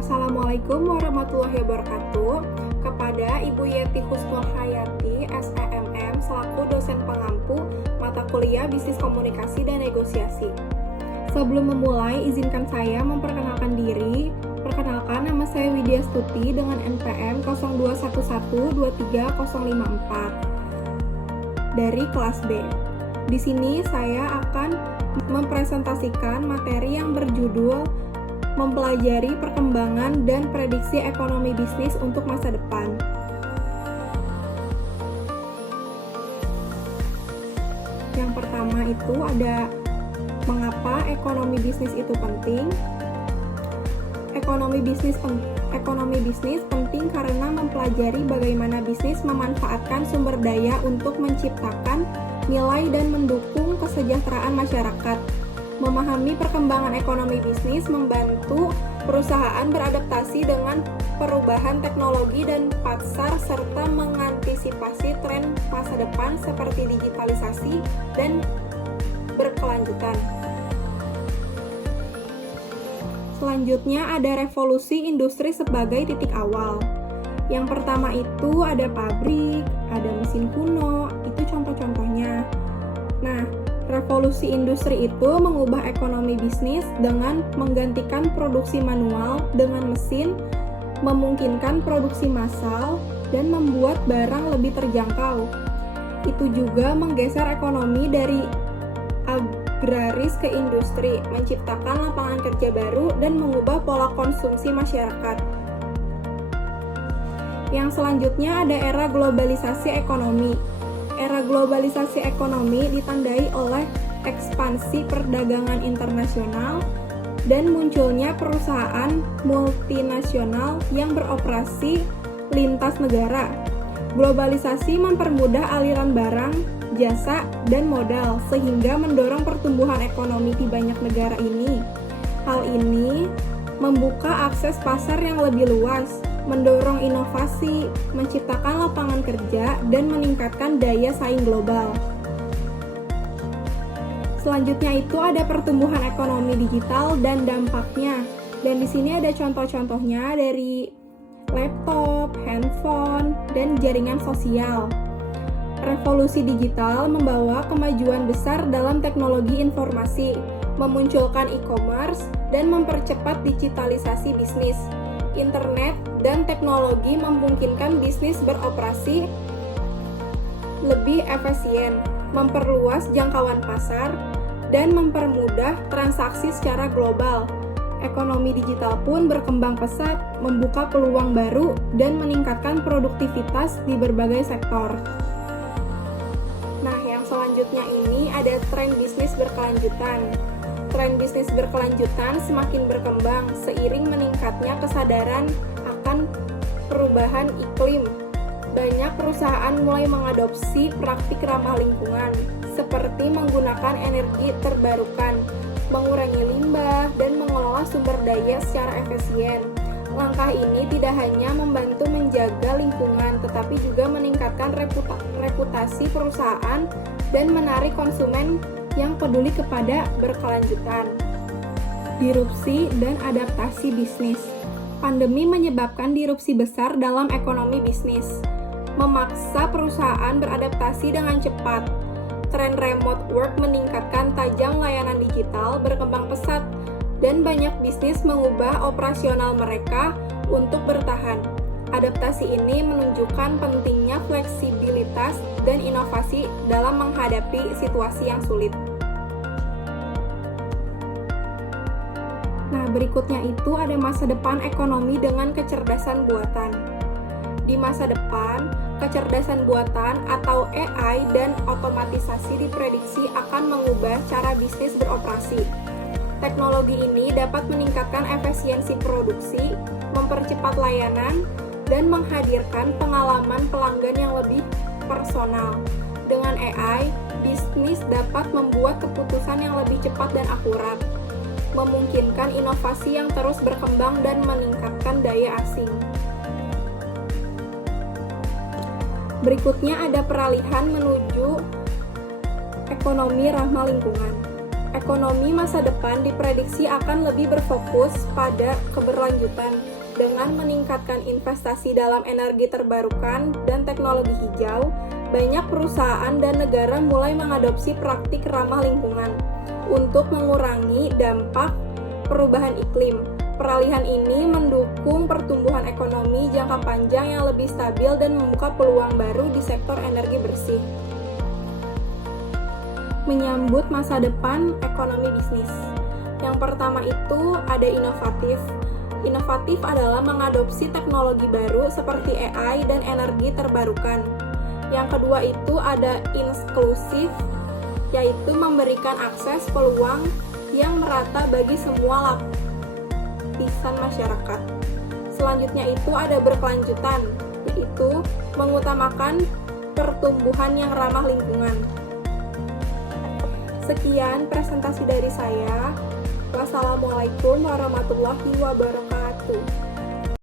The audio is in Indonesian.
Assalamualaikum warahmatullahi wabarakatuh. Kepada Ibu Yeti Husnul Hayati, SEMM, selaku dosen pengampu mata kuliah Bisnis Komunikasi dan Negosiasi. Sebelum memulai, izinkan saya memperkenalkan diri. Perkenalkan, nama saya Widya Stuti dengan NPM 0211230054 dari kelas B. Di sini saya akan mempresentasikan materi yang berjudul mempelajari perkembangan dan prediksi ekonomi bisnis untuk masa depan. Yang pertama itu ada mengapa ekonomi bisnis itu penting. Ekonomi bisnis penting karena mempelajari bagaimana bisnis memanfaatkan sumber daya untuk menciptakan nilai dan mendukung kesejahteraan masyarakat. Memahami perkembangan ekonomi bisnis membantu perusahaan beradaptasi dengan perubahan teknologi dan pasar serta mengantisipasi tren masa depan seperti digitalisasi dan berkelanjutan. Selanjutnya ada revolusi industri sebagai titik awal. Yang pertama itu ada pabrik, ada mesin kuno, itu contoh-contohnya. Nah, revolusi industri itu mengubah ekonomi bisnis dengan menggantikan produksi manual dengan mesin, memungkinkan produksi massal, dan membuat barang lebih terjangkau. Itu juga menggeser ekonomi dari agraris ke industri, menciptakan lapangan kerja baru, dan mengubah pola konsumsi masyarakat. Yang selanjutnya ada era globalisasi ekonomi. Era globalisasi ekonomi ditandai oleh ekspansi perdagangan internasional dan munculnya perusahaan multinasional yang beroperasi lintas negara. Globalisasi mempermudah aliran barang, jasa, dan modal sehingga mendorong pertumbuhan ekonomi di banyak negara ini. Hal ini membuka akses pasar yang lebih luas, mendorong inovasi, menciptakan lapangan kerja, dan meningkatkan daya saing global. Selanjutnya itu ada pertumbuhan ekonomi digital dan dampaknya. Dan di sini ada contoh-contohnya dari laptop, handphone, dan jaringan sosial. Revolusi digital membawa kemajuan besar dalam teknologi informasi, memunculkan e-commerce, dan mempercepat digitalisasi bisnis. Internet dan teknologi memungkinkan bisnis beroperasi lebih efisien, memperluas jangkauan pasar, dan mempermudah transaksi secara global. Ekonomi digital pun berkembang pesat, membuka peluang baru, dan meningkatkan produktivitas di berbagai sektor. Nah, yang selanjutnya ini ada tren bisnis berkelanjutan. Tren bisnis berkelanjutan semakin berkembang seiring meningkatnya kesadaran akan perubahan iklim. Banyak perusahaan mulai mengadopsi praktik ramah lingkungan, seperti menggunakan energi terbarukan, mengurangi limbah, dan mengelola sumber daya secara efisien. Langkah ini tidak hanya membantu menjaga lingkungan, tetapi juga meningkatkan reputasi perusahaan dan menarik konsumen yang peduli kepada berkelanjutan. Disrupsi dan adaptasi bisnis. Pandemi menyebabkan disrupsi besar dalam ekonomi bisnis, memaksa perusahaan beradaptasi dengan cepat. Tren remote work meningkatkan tajam layanan digital berkembang pesat, dan banyak bisnis mengubah operasional mereka untuk bertahan. Adaptasi ini menunjukkan pentingnya fleksibilitas dan inovasi dalam menghadapi situasi yang sulit. Nah, berikutnya itu ada masa depan ekonomi dengan kecerdasan buatan. Di masa depan, kecerdasan buatan atau AI dan otomatisasi diprediksi akan mengubah cara bisnis beroperasi. Teknologi ini dapat meningkatkan efisiensi produksi, mempercepat layanan, dan menghadirkan pengalaman pelanggan yang lebih personal. Dengan AI, bisnis dapat membuat keputusan yang lebih cepat dan akurat, memungkinkan inovasi yang terus berkembang dan meningkatkan daya asing. Berikutnya ada peralihan menuju ekonomi ramah lingkungan. Ekonomi masa depan diprediksi akan lebih berfokus pada keberlanjutan dengan meningkatkan investasi dalam energi terbarukan dan teknologi hijau. Banyak perusahaan dan negara mulai mengadopsi praktik ramah lingkungan untuk mengurangi dampak perubahan iklim. Peralihan ini mendukung pertumbuhan ekonomi jangka panjang yang lebih stabil dan membuka peluang baru di sektor energi bersih. Menyambut masa depan ekonomi bisnis. Yang pertama itu ada inovatif. Inovatif adalah mengadopsi teknologi baru seperti AI dan energi terbarukan. Yang kedua itu ada inklusif, yaitu memberikan akses peluang yang merata bagi semua lapisan masyarakat. Selanjutnya itu ada berkelanjutan, yaitu mengutamakan pertumbuhan yang ramah lingkungan. Sekian presentasi dari saya. Wassalamualaikum warahmatullahi wabarakatuh.